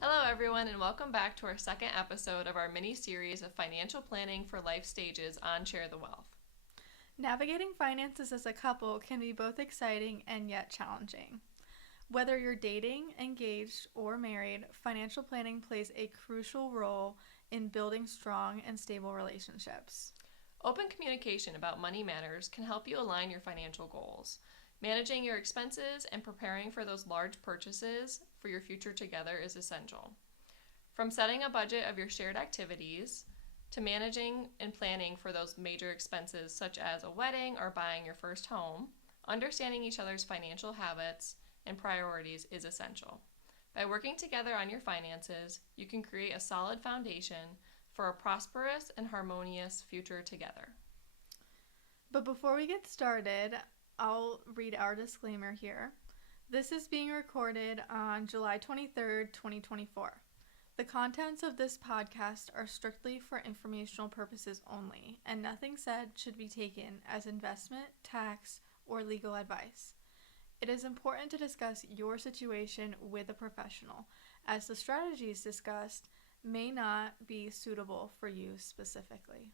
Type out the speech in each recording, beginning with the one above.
Hello, everyone, and welcome back to our second episode of our mini-series of financial planning for life stages on Share the Wealth. Navigating finances as a couple can be both exciting and yet challenging. Whether you're dating, engaged, or married, financial planning plays a crucial role in building strong and stable relationships. Open communication about money matters can help you align your financial goals. Managing your expenses and preparing for those large purchases for your future together is essential. From setting a budget of your shared activities to managing and planning for those major expenses such as a wedding or buying your first home, understanding each other's financial habits and priorities is essential. By working together on your finances, you can create a solid foundation for a prosperous and harmonious future together. But before we get started, I'll read our disclaimer here. This is being recorded on July 23rd, 2024. The contents of this podcast are strictly for informational purposes only, and nothing said should be taken as investment, tax, or legal advice. It is important to discuss your situation with a professional, as the strategies discussed may not be suitable for you specifically.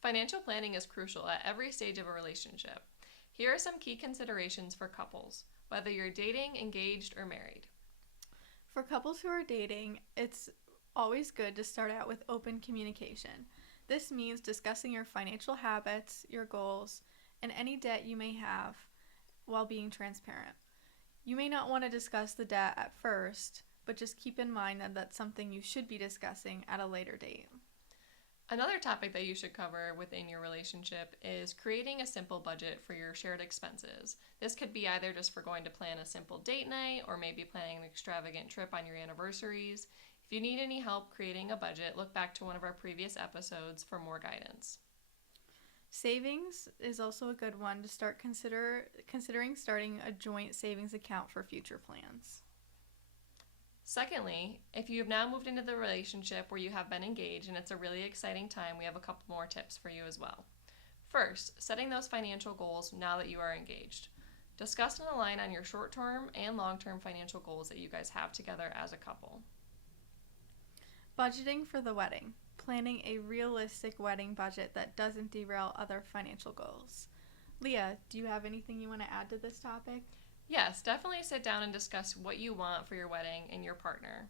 Financial planning is crucial at every stage of a relationship. Here are some key considerations for couples, whether you're dating, engaged, or married. For couples who are dating, it's always good to start out with open communication. This means discussing your financial habits, your goals, and any debt you may have while being transparent. You may not want to discuss the debt at first, but just keep in mind that that's something you should be discussing at a later date. Another topic that you should cover within your relationship is creating a simple budget for your shared expenses. This could be either just for going to plan a simple date night or maybe planning an extravagant trip on your anniversaries. If you need any help creating a budget, look back to one of our previous episodes for more guidance. Savings is also a good one to start considering starting a joint savings account for future plans. Secondly, if you have now moved into the relationship where you have been engaged and it's a really exciting time, we have a couple more tips for you as well. First, setting those financial goals now that you are engaged. Discuss and align on your short-term and long-term financial goals that you guys have together as a couple. Budgeting for the wedding. Planning a realistic wedding budget that doesn't derail other financial goals. Leah, do you have anything you want to add to this topic? Yes, definitely sit down and discuss what you want for your wedding and your partner.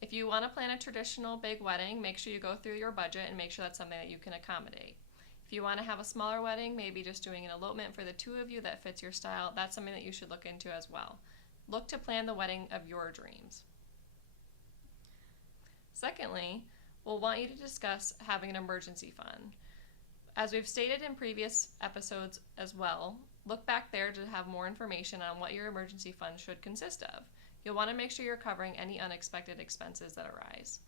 If you want to plan a traditional big wedding, make sure you go through your budget and make sure that's something that you can accommodate. If you want to have a smaller wedding, maybe just doing an elopement for the two of you that fits your style, that's something that you should look into as well. Look to plan the wedding of your dreams. Secondly, we'll want you to discuss having an emergency fund. As we've stated in previous episodes as well, look back there to have more information on what your emergency fund should consist of. You'll want to make sure you're covering any unexpected expenses that arise.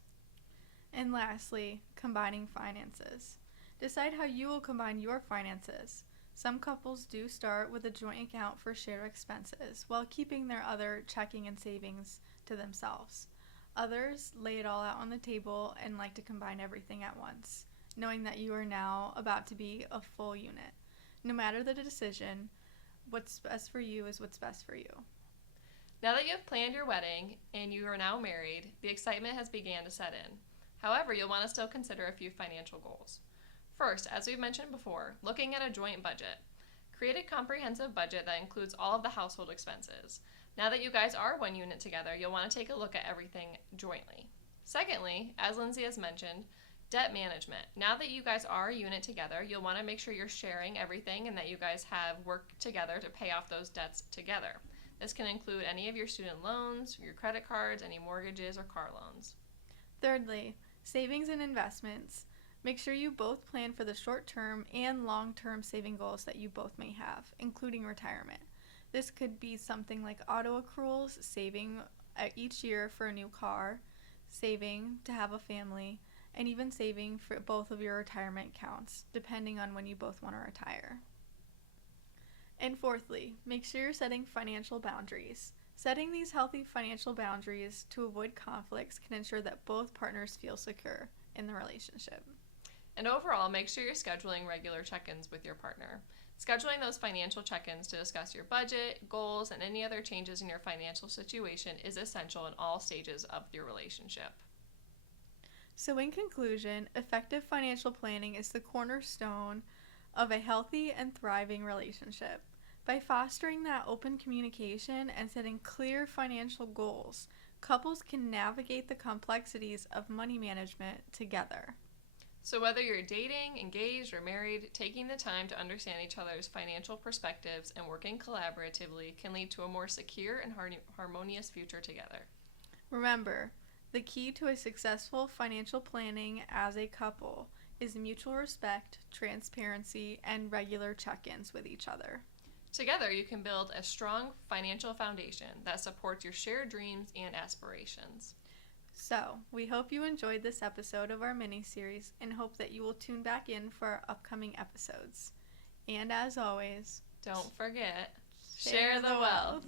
And lastly, combining finances. Decide how you will combine your finances. Some couples do start with a joint account for shared expenses while keeping their other checking and savings to themselves. Others lay it all out on the table and like to combine everything at once, knowing that you are now about to be a full unit. No matter the decision, what's best for you is what's best for you. Now that you have planned your wedding and you are now married, the excitement has began to set in. However, you'll want to still consider a few financial goals. First, as we've mentioned before, looking at a joint budget. Create a comprehensive budget that includes all of the household expenses. Now that you guys are one unit together, you'll want to take a look at everything jointly. Secondly, as Lyndsey has mentioned, debt management. Now that you guys are a unit together, you'll want to make sure you're sharing everything and that you guys have worked together to pay off those debts together. This can include any of your student loans, your credit cards, any mortgages, or car loans. Thirdly, savings and investments. Make sure you both plan for the short-term and long-term saving goals that you both may have, including retirement. This could be something like auto accruals, saving each year for a new car, saving to have a family, and even saving for both of your retirement accounts, depending on when you both want to retire. And fourthly, make sure you're setting financial boundaries. Setting these healthy financial boundaries to avoid conflicts can ensure that both partners feel secure in the relationship. And overall, make sure you're scheduling regular check-ins with your partner. Scheduling those financial check-ins to discuss your budget, goals, and any other changes in your financial situation is essential in all stages of your relationship. So in conclusion, effective financial planning is the cornerstone of a healthy and thriving relationship. By fostering that open communication and setting clear financial goals, couples can navigate the complexities of money management together. So whether you're dating, engaged, or married, taking the time to understand each other's financial perspectives and working collaboratively can lead to a more secure and harmonious future together. Remember, the key to a successful financial planning as a couple is mutual respect, transparency, and regular check-ins with each other. Together, you can build a strong financial foundation that supports your shared dreams and aspirations. So, we hope you enjoyed this episode of our mini-series and hope that you will tune back in for our upcoming episodes. And as always, don't forget, share the wealth.